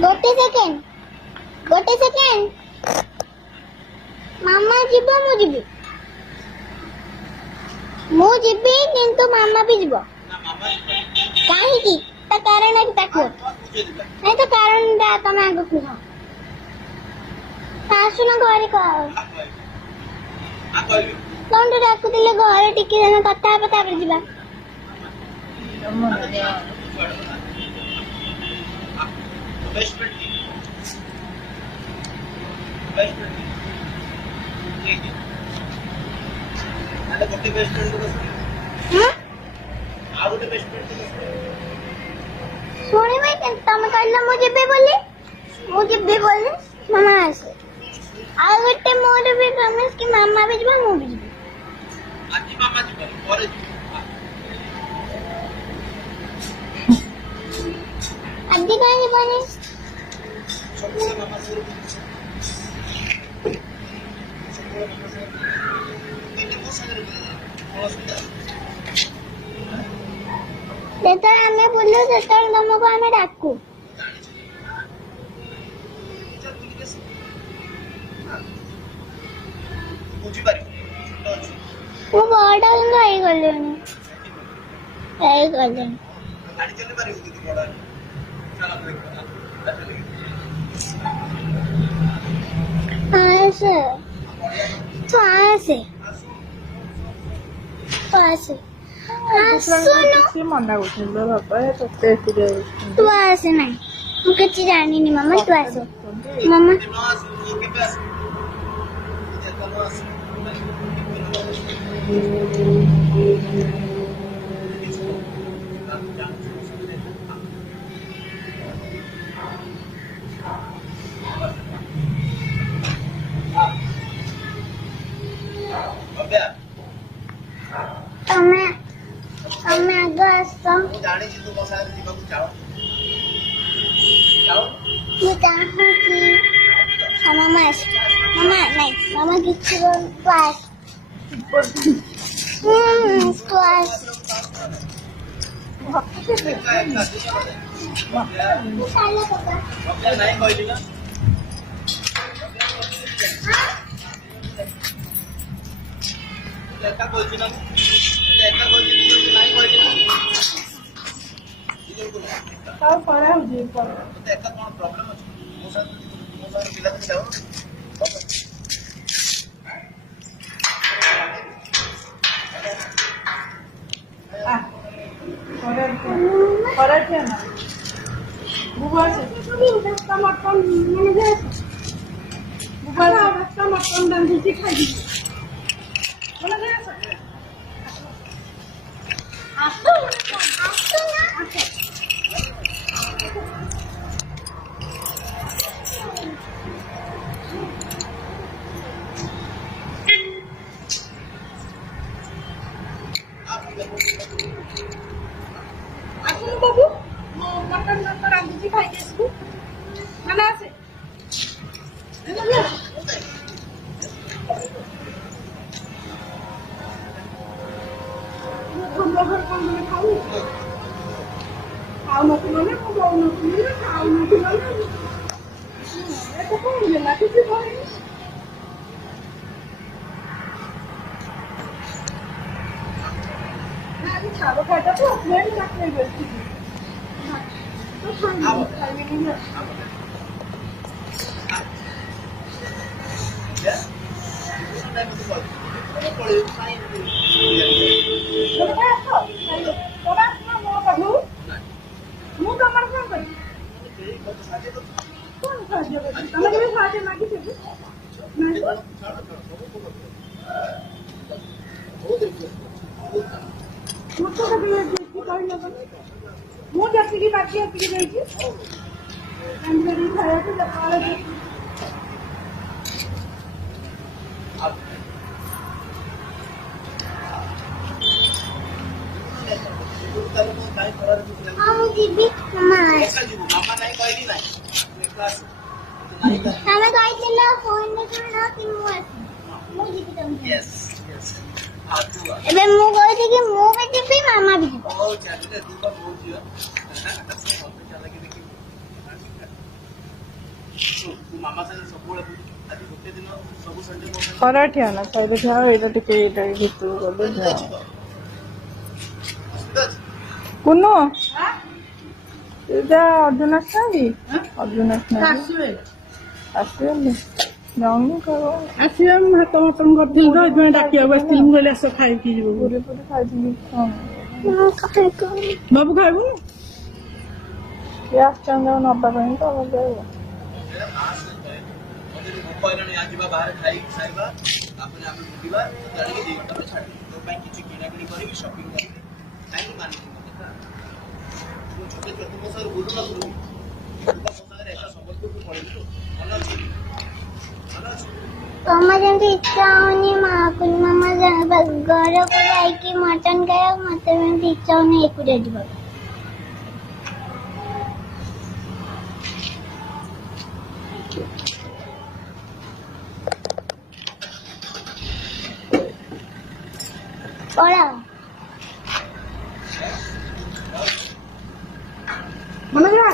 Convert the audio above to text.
गोटे सेकेंड मामा जीव मु जीवी किंतु मामा भी जीव कहीं की ता कारण है ताको नहीं तो कारण दा तमे आगो कुह आसुन घरे कह कौन तो डाकु दिले घरे टिके जन कथा पता पर जीवा सुनी भाई तुम कहला मुझे भी बोले मामा आसे आ गोटे मोर भी प्रॉमिस कि मामा भी जीवा मु भी जीवी आज मामा जीवा परे अद्दी कहां जीवानी मामा से जेता हमें बोलो जेता तुमको हमें डाकू वो बड़ा गई गलेनी गाड़ी चले पारी होगी तू बड़ा चला ब्रेक सुनो मना कर बाबा तू आसे नहीं मुझे जानी नहीं मामा तू आसे मामा हमें अगर सम जाने जी तू मौसा जीवा को चाहो ये चाहूँ कि मामा नहीं मामा किसी को पास क्लास नहीं कहली ना एका बोलची ना एका बोलची नहीं कहली ना का परा हो जे पर तो एका कोन प्रॉब्लम अछि मोसा पिला तो जाओ परा क्या ना बुआ से रास्ता मटन मैंने गया बुआ रास्ता मटन डांडी से खाई दी बोला गया सब आसो ना आसुन बाबू मटन तो रांधी से खाई देसु मना से हम लोग कौन खाऊ खाऊ मत ना खाऊ मत ना खाऊ मत ना ये तो कौन है ना किसी भाई ना भी खाओ खाता तो अपने ही रखने बैठी तो खाई नहीं है ମୁଁ ଯେତିକି ବାକି ଏତିକି ଦେଇଛି ଖାଇବାକୁ ଯେତେବେଳେ हम जीवी मामा नहीं कहली ना हमें कहते फोन में सुना कि मु जीवी तुम यस यस हां तू एबे मु कहते कि मु भी जीवी मामा भी जीवी ओ चल दे तू का बोल दिया चला के देखी ମାମା ସାଙ୍ଗରେ ସବୁବେଳେ ଆଜି ଗୋଟେ ଦିନ ସବୁ ସଣ୍ଡେ ମୋ ସାଙ୍ଗରେ ଖରା ଠିଆ ନା ସାଇଡ୍ ଠିଆ ଏଇଟା ଟିକେ ଏଇଟା ଭିତରକୁ ଗଲେ ଅସୁବିଧା ଯା ଅଛି ତ? ଅସୁବିଧା ଅଛି? କୁନୁ ଏଇଟା ଅର୍ଜୁନ ଆସିନାହାନ୍ତି ଅର୍ଜୁନ ଆସିନାହାନ୍ତି ଆସିବେନି ଯାଉନି କର ଆସିବେ ମୁଁ ଭାତ ମଟନ କରିଥିଲି ତ ଏଥିପାଇଁ ଡାକିବାକୁ ଆସିଥିଲି ମୁଁ କହିଲି ଆସ ଖାଇକି ଯିବ ପୁରୀ ପୁରୀ ଖାଇଥିଲି ମୁଁ ଖାଇକୁ ବାବୁ ଖାଇବୁ କିଏ ଆସିଛନ୍ତି ଆଉ ନବା ପାଇଁ ତ ସେଇଟା ମାସ କରେ ଯଦି ଭୋକ ହେଲାଣି ଆଜି ଯିବା ବାହାରେ ଖାଇକି ଖାଇବା ତାପରେ ଆମେ ବୁଲିବା ଜାଣିକି 2 ଘଣ୍ଟା ପରେ ଛାଡ଼ିବି ତୋ ପାଇଁ କିଛି କିଣାକିଣି କରିବି ସପିଂ କରିବି କାହିଁକି ମାନିବି ମୋ କଥା ତୁ ଛୋଟ ଛୋଟ ମୋ ସାଙ୍ଗରେ ବୁଲୁନଥିଲୁ ତୁ ମୋ ସାଙ୍ଗରେ ଏକା ସମ୍ବଲପୁରକୁ ପଳେଇଲୁ ମନେ ଅଛି ମନେ ଅଛି ତମ ଯେମିତି ଇଚ୍ଛା ହଉନି ମାମା ଘରକୁ ଯାଇକି ମଟନ ଖାଇବାକୁ ମତେ ଯେମିତି ଇଚ୍ଛା ହଉନି ଏକୁଟିଆ ଯିବାକୁ। ପଳାଅ ମନେ ଯା